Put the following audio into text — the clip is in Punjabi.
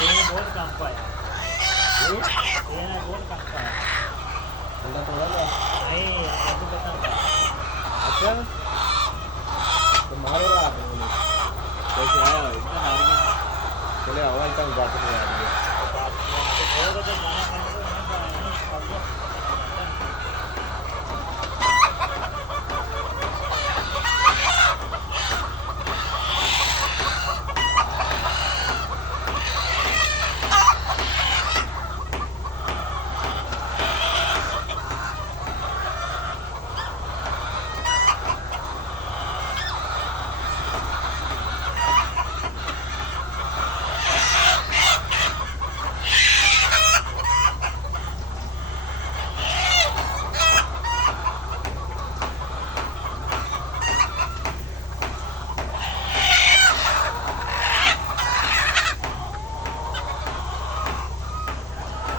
ਇਹਨੇ ਬਹੁਤ ਕੰਮ ਪਾਇਆ ਇਹਨੇ ਬਹੁਤ ਕੰਮ ਪਾਇਆ ਮੁੰਡਾ ਤੋੜਾ ਲਿਆ ਨਹੀਂ ਅੱਜ ਪਤਾ ਅੱਛਾ ਤੇ ਮਾਰੇ ਰਾਤ ਨੂੰ कैसे आया इसका नाम क्या ਚਲੇ ਆਵਾਂ ਤਾਂ ਬਾਤ ਨਹੀਂ ਆ